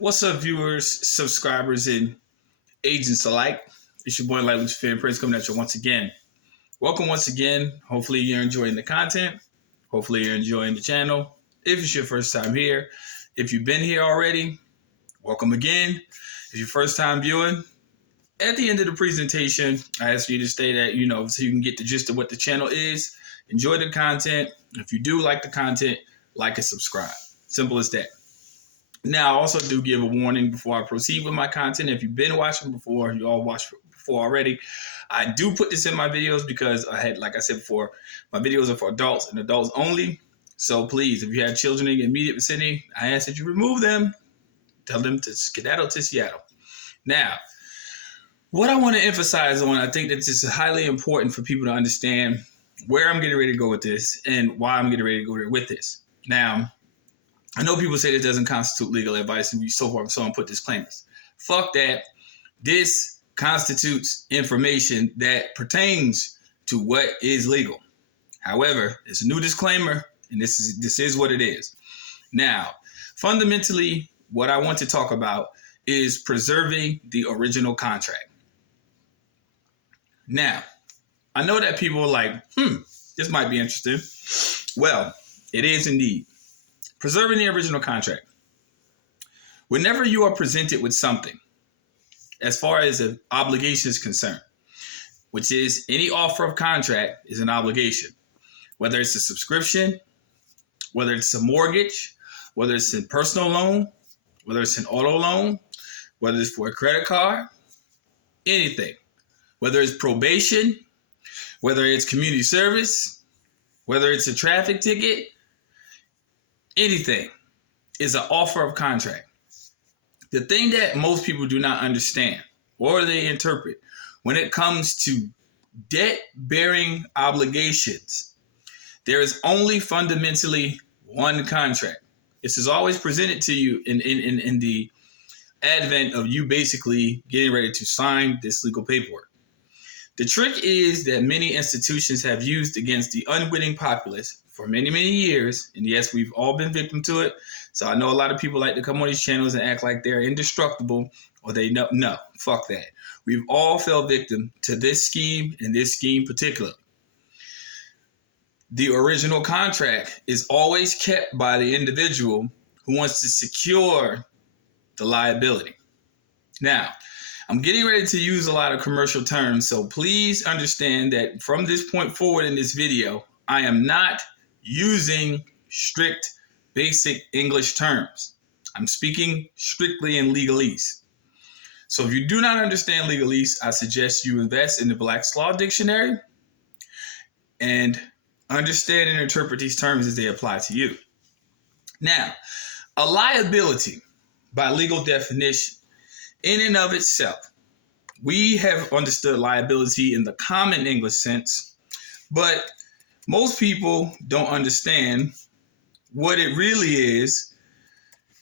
What's up, viewers, subscribers, and agents alike? It's your boy, Luciferian coming at you once again. Welcome once again. Hopefully you're enjoying the content. Hopefully you're enjoying the channel. If it's your first time here, if you've been here already, welcome again. If your first time viewing, at the end of the presentation, I ask you to stay that, so you can get the gist of what the channel is. Enjoy the content. If you do like the content, like and subscribe. Simple as that. Now, I also do give a warning before I proceed with my content. If you've been watching before, you all watched before already, I do put this in my videos because like I said before, my videos are for adults and adults only. So please, if you have children in your immediate vicinity, I ask that you remove them. Tell them to skedaddle to Seattle. Now, what I want to emphasize on, I think that this is highly important for people to understand where I'm getting ready to go with this and why I'm getting ready to go there with this. Now, I know people say this doesn't constitute legal advice and so forth and so on, put disclaimers. Fuck that. This constitutes information that pertains to what is legal. However, it's a new disclaimer, and this is what it is. Now, fundamentally, what I want to talk about is preserving the original contract. Now, I know that people are like, this might be interesting. Well, it is indeed. Preserving the original contract. Whenever you are presented with something, as far as an obligation is concerned, which is any offer of contract is an obligation, whether it's a subscription, whether it's a mortgage, whether it's a personal loan, whether it's an auto loan, whether it's for a credit card, anything, whether it's probation, whether it's community service, whether it's a traffic ticket, anything is an offer of contract. The thing that most people do not understand or they interpret when it comes to debt-bearing obligations, there is only fundamentally one contract. This is always presented to you in the advent of you basically getting ready to sign this legal paperwork. The trick is that many institutions have used against the unwitting populace for many, many years. And yes, we've all been victim to it. So I know a lot of people like to come on these channels and act like they're indestructible or they know. No, fuck that. We've all fell victim to this scheme and this scheme particularly. The original contract is always kept by the individual who wants to secure the liability. Now, I'm getting ready to use a lot of commercial terms, so please understand that from this point forward in this video, I am not using strict basic English terms. I'm speaking strictly in legalese. So if you do not understand legalese, I suggest you invest in the Black's Law Dictionary and understand and interpret these terms as they apply to you. Now, a liability by legal definition in and of itself, we have understood liability in the common English sense, but most people don't understand what it really is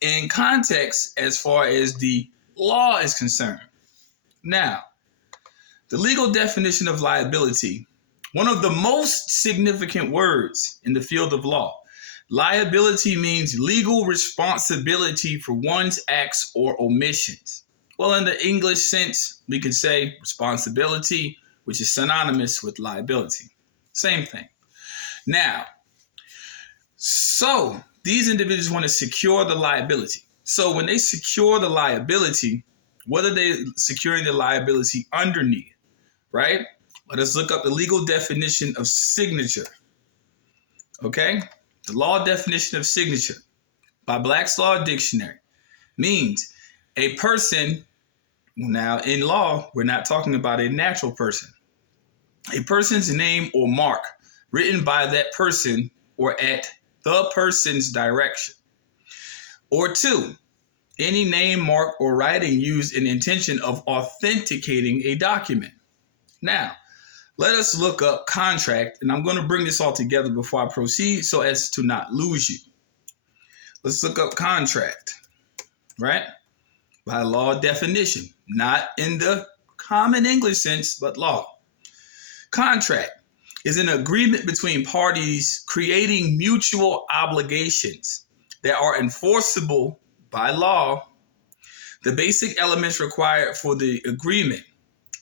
in context as far as the law is concerned. Now, the legal definition of liability, one of the most significant words in the field of law. Liability means legal responsibility for one's acts or omissions. Well, in the English sense, we can say responsibility, which is synonymous with liability. Same thing. Now, so these individuals want to secure the liability. So when they secure the liability, what are they securing the liability underneath, right? Let us look up the legal definition of signature. Okay? The law definition of signature by Black's Law Dictionary means a person. Now, in law, we're not talking about a natural person. A person's name or mark written by that person or at the person's direction. Or two, any name, mark, or writing used in intention of authenticating a document. Now, let us look up contract, and I'm going to bring this all together before I proceed so as to not lose you. Let's look up contract, right? By law definition, not in the common English sense, but law. Contract is an agreement between parties creating mutual obligations that are enforceable by law The basic elements required for the agreement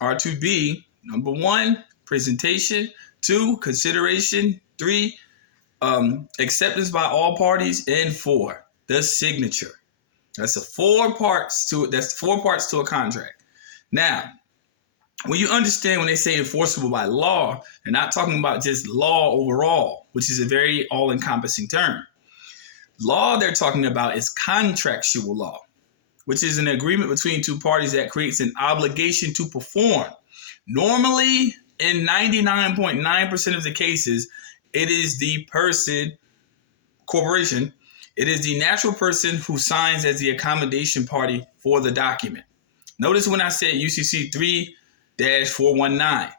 are to be: number 1, presentation; 2, consideration; 3, acceptance by all parties; and 4, the signature. That's 4 parts to it. That's 4 parts to a contract. Now, when you understand when they say enforceable by law, they're not talking about just law overall, which is a very all-encompassing term. Law they're talking about is contractual law, which is an agreement between 2 parties that creates an obligation to perform. Normally, in 99.9% of the cases, it is the corporation, it is the natural person who signs as the accommodation party for the document. Notice when I said UCC 3-419,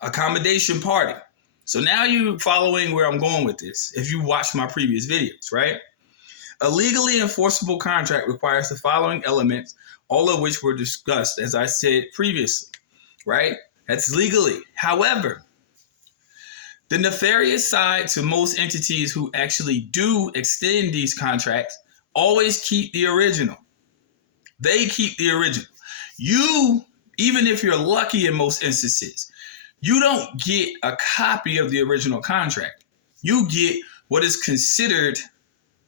accommodation party. So now you following where I'm going with this, if you watched my previous videos, right? A legally enforceable contract requires the following elements, all of which were discussed, as I said previously, right? That's legally. However, the nefarious side to most entities who actually do extend these contracts always keep the original. They keep the original. You, even if you're lucky in most instances, you don't get a copy of the original contract. You get what is considered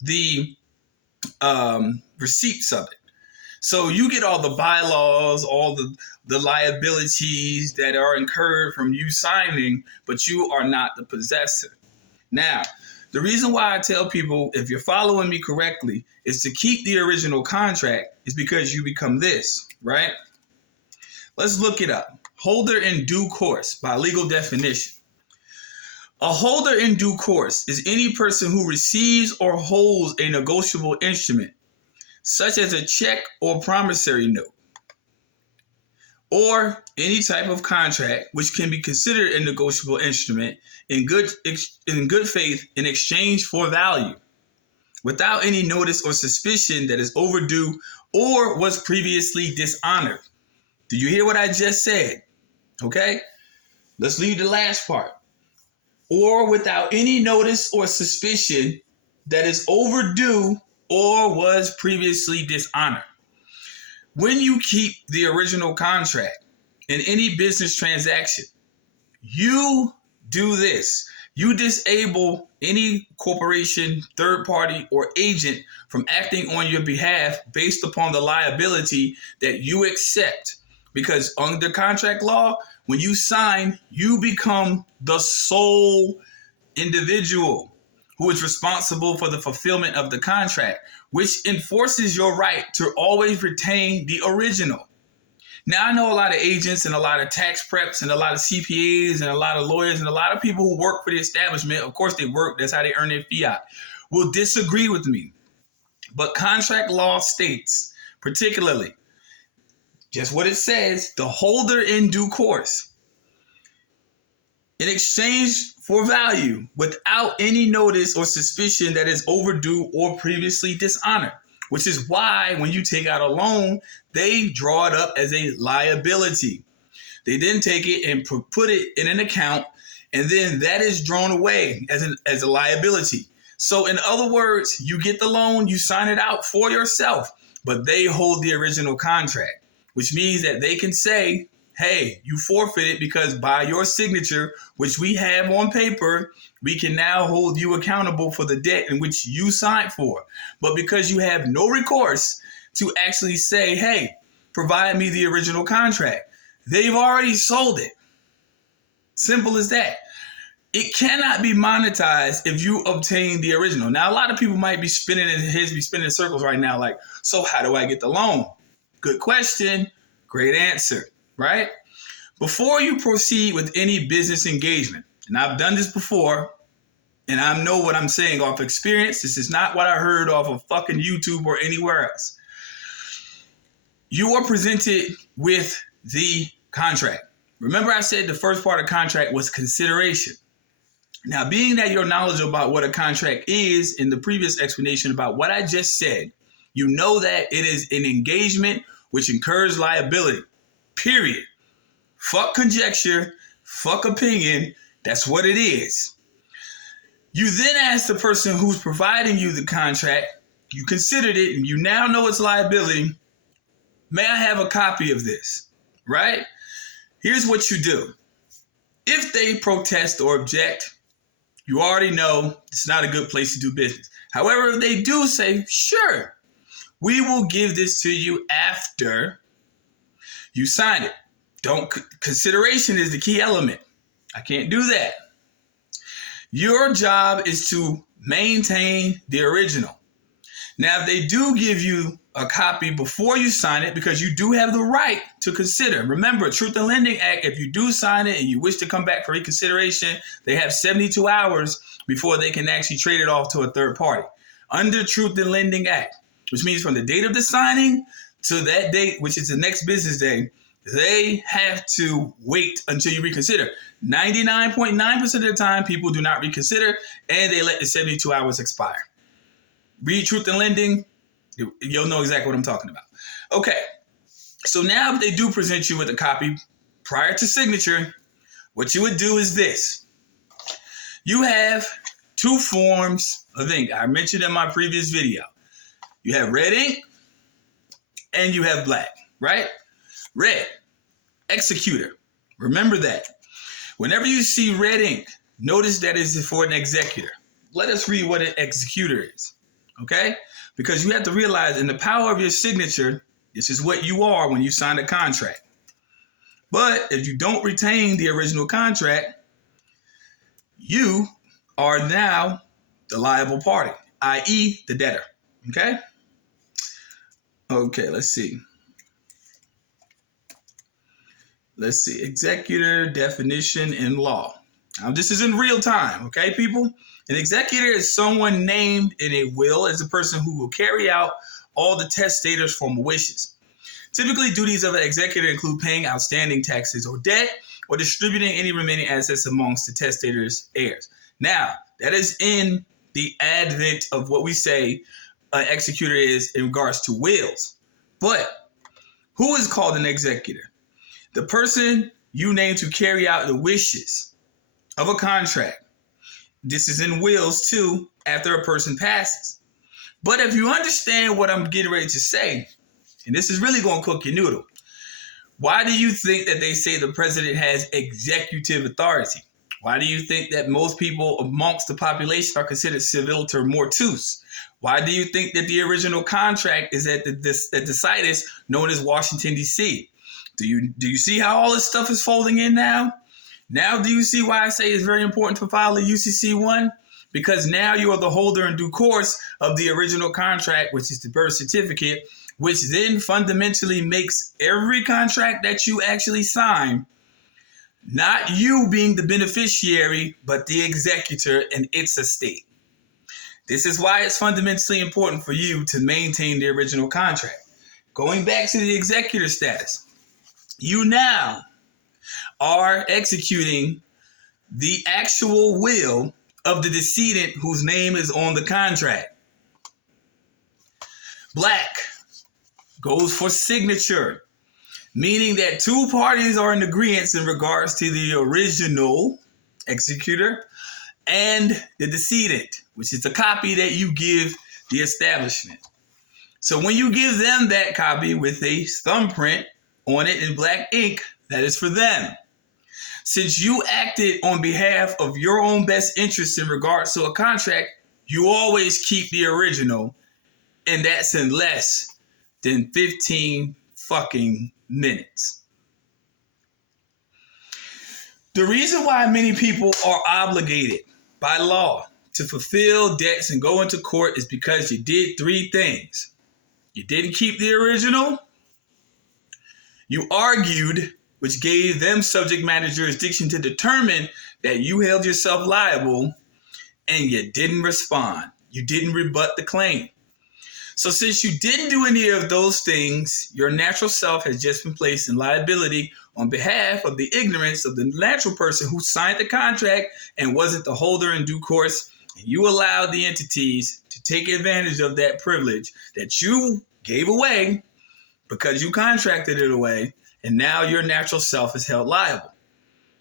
the receipts of it. So you get all the bylaws, all the liabilities that are incurred from you signing, but you are not the possessor. Now, the reason why I tell people, if you're following me correctly, is to keep the original contract is because you become this, right? Let's look it up. Holder in due course by legal definition. A holder in due course is any person who receives or holds a negotiable instrument, such as a check or promissory note, or any type of contract which can be considered a negotiable instrument in good faith in exchange for value, without any notice or suspicion that is overdue or was previously dishonored. Do you hear what I just said? Okay, let's leave the last part. Or without any notice or suspicion that is overdue or was previously dishonored. When you keep the original contract in any business transaction, you do this. You disable any corporation, third party, or agent from acting on your behalf based upon the liability that you accept. Because under contract law, when you sign, you become the sole individual who is responsible for the fulfillment of the contract, which enforces your right to always retain the original. Now, I know a lot of agents and a lot of tax preps and a lot of CPAs and a lot of lawyers and a lot of people who work for the establishment, of course they work, that's how they earn their fiat, will disagree with me. But contract law states, particularly, just what it says, the holder in due course, in exchange for value, without any notice or suspicion that is overdue or previously dishonored, which is why when you take out a loan, they draw it up as a liability. They then take it and put it in an account, and then that is drawn away as a liability. So in other words, you get the loan, you sign it out for yourself, but they hold the original contract, which means that they can say, hey, you forfeited because by your signature, which we have on paper, we can now hold you accountable for the debt in which you signed for. But because you have no recourse to actually say, hey, provide me the original contract, they've already sold it. Simple as that. It cannot be monetized if you obtain the original. Now, a lot of people might be spinning in circles right now, like, so how do I get the loan? Good question. Great answer, right? Before you proceed with any business engagement, and I've done this before, and I know what I'm saying off experience. This is not what I heard off of fucking YouTube or anywhere else. You are presented with the contract. Remember I said the first part of contract was consideration. Now, being that you're knowledgeable about what a contract is in the previous explanation about what I just said, you know that it is an engagement which incurs liability, period. Fuck conjecture, fuck opinion, that's what it is. You then ask the person who's providing you the contract, You considered it and you now know it's liability. May I have a copy of this? Right? Here's what you do. If they protest or object, you already know it's not a good place to do business. However, if they do say, sure, we will give this to you after you sign it. Consideration is the key element. I can't do that. Your job is to maintain the original. Now, if they do give you a copy before you sign it, because you do have the right to consider. Remember, Truth in Lending Act, if you do sign it and you wish to come back for reconsideration, they have 72 hours before they can actually trade it off to a third party. Under Truth in Lending Act, which means from the date of the signing to that date, which is the next business day, they have to wait until you reconsider. 99.9% of the time, people do not reconsider, and they let the 72 hours expire. Read Truth in Lending, you'll know exactly what I'm talking about. Okay, so now if they do present you with a copy prior to signature, what you would do is this. You have two forms of ink. I mentioned in my previous video. You have red ink and you have black, right? Red, executor. Remember that. Whenever you see red ink, notice that is for an executor. Let us read what an executor is, okay? Because you have to realize in the power of your signature, this is what you are when you sign a contract. But if you don't retain the original contract, you are now the liable party, i.e. the debtor, okay? Okay, let's see. Executor definition in law. Now, this is in real time, okay, people? An executor is someone named in a will as a person who will carry out all the testator's formal wishes. Typically, duties of an executor include paying outstanding taxes or debt or distributing any remaining assets amongst the testator's heirs. Now, that is in the advent of what we say an executor is in regards to wills. But who is called an executor? The person you name to carry out the wishes of a contract. This is in wills too, after a person passes. But if you understand what I'm getting ready to say, and this is really going to cook your noodle, why do you think that they say the president has executive authority? Why do you think that most people amongst the population are considered civiliter mortuus? Why do you think that the original contract is at the situs known as Washington, D.C.? Do you see how all this stuff is folding in now? Now do you see why I say it's very important to file a UCC-1? Because now you are the holder in due course of the original contract, which is the birth certificate, which then fundamentally makes every contract that you actually sign not you being the beneficiary, but the executor and its estate. This is why it's fundamentally important for you to maintain the original contract. Going back to the executor status, you now are executing the actual will of the decedent whose name is on the contract. Black goes for signature, meaning that two parties are in agreement in regards to the original executor and the decedent, which is the copy that you give the establishment. So when you give them that copy with a thumbprint on it in black ink, that is for them. Since you acted on behalf of your own best interests in regards to a contract, you always keep the original, and that's in less than 15 fucking minutes. The reason why many people are obligated by law to fulfill debts and go into court is because you did three things. You didn't keep the original. You argued, which gave them subject matter jurisdiction to determine that you held yourself liable, and you didn't respond. You didn't rebut the claim. So since you didn't do any of those things, your natural self has just been placed in liability on behalf of the ignorance of the natural person who signed the contract and wasn't the holder in due course. And you allowed the entities to take advantage of that privilege that you gave away because you contracted it away, and now your natural self is held liable.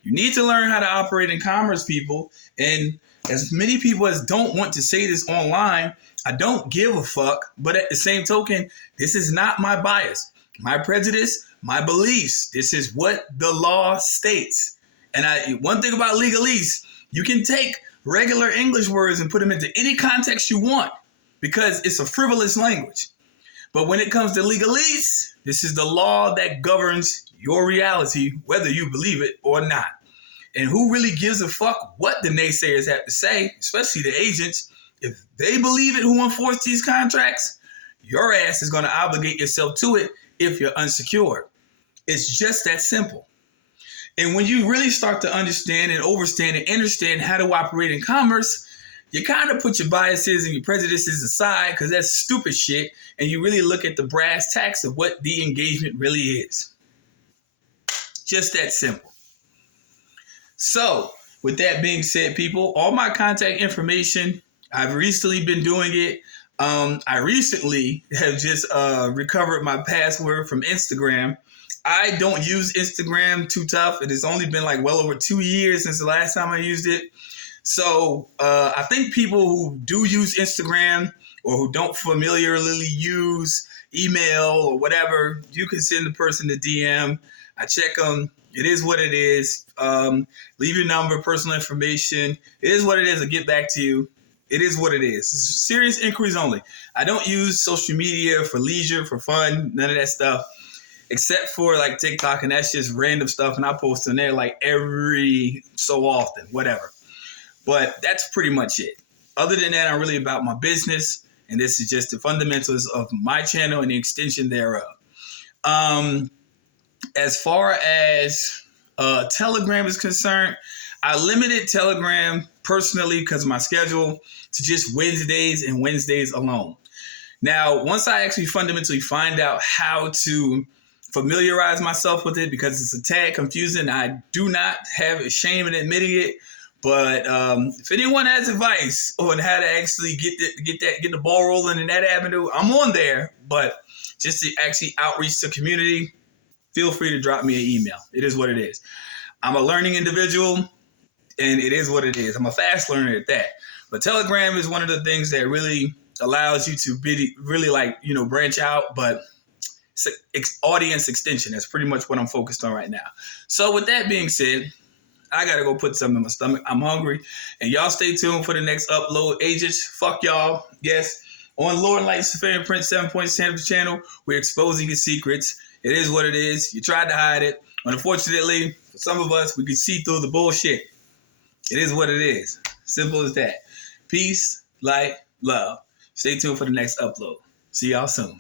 You need to learn how to operate in commerce, people. And as many people as don't want to say this online, I don't give a fuck. But at the same token, this is not my bias, my prejudice, my beliefs. This is what the law states. And one thing about legalese, you can take regular English words and put them into any context you want because it's a frivolous language. But when it comes to legalese, this is the law that governs your reality, whether you believe it or not. And who really gives a fuck what the naysayers have to say, especially the agents? If they believe it who enforce these contracts, your ass is going to obligate yourself to it if you're unsecured. It's just that simple. And when you really start to understand and overstand and understand how to operate in commerce, you kind of put your biases and your prejudices aside because that's stupid shit. And you really look at the brass tacks of what the engagement really is. Just that simple. So with that being said, people, all my contact information, I've recently been doing it. I recently have just recovered my password from Instagram. I don't use Instagram too tough. It has only been like well over 2 years since the last time I used it. So I think people who do use Instagram or who don't familiarly use email or whatever, you can send the person a DM. I check them. It is what it is. Leave your number, personal information. It is what it is. I'll get back to you. It is what it is. It's serious inquiries only. I don't use social media for leisure, for fun, none of that stuff. Except for like TikTok, and that's just random stuff, and I post on there like every so often, whatever. But that's pretty much it. Other than that, I'm really about my business, and this is just the fundamentals of my channel and the extension thereof. As far as Telegram is concerned, I limited Telegram personally because of my schedule to just Wednesdays and Wednesdays alone. Now, once I actually fundamentally find out how to familiarize myself with it, because it's a tad confusing, I do not have a shame in admitting it. But if anyone has advice on how to actually get the ball rolling in that avenue, I'm on there. But just to actually outreach the community, feel free to drop me an email. It is what it is. I'm a learning individual, and it is what it is. I'm a fast learner at that. But Telegram is one of the things that really allows you to really branch out. But it's audience extension. That's pretty much what I'm focused on right now. So with that being said, I got to go put something in my stomach. I'm hungry. And y'all stay tuned for the next upload. Agents, fuck y'all. Yes, on Lord Enlightened Luciferian Prince 7.7 channel, we're exposing your secrets. It is what it is. You tried to hide it. But unfortunately, for some of us, we can see through the bullshit. It is what it is. Simple as that. Peace, light, love. Stay tuned for the next upload. See y'all soon.